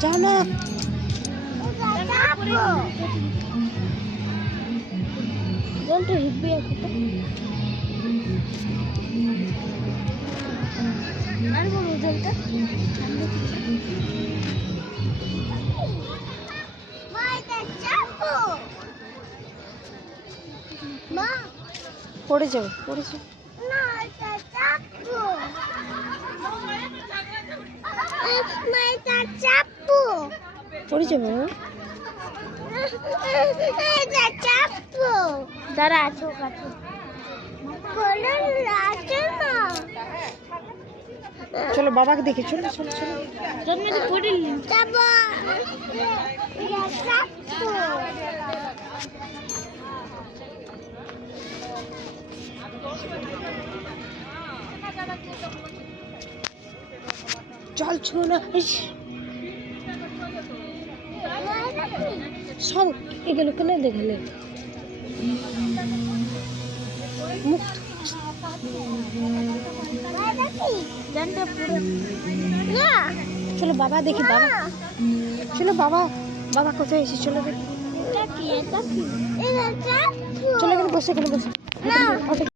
জানা জলটা হিটবে এখন আর বড় জলটা পড়ে যাবে পড়ে যাবে পড়ে যাবে দাঁড়া আছো কাছে চলো বাবাকে দেখি চলো চলো চলো চল ছো না সব এগুলো কেন দেখালে মুক্ত চলো বাবা দেখি বাবা চলো বাবা বাবা কোথায় এসে চলো দেখি চলো এখানে বসে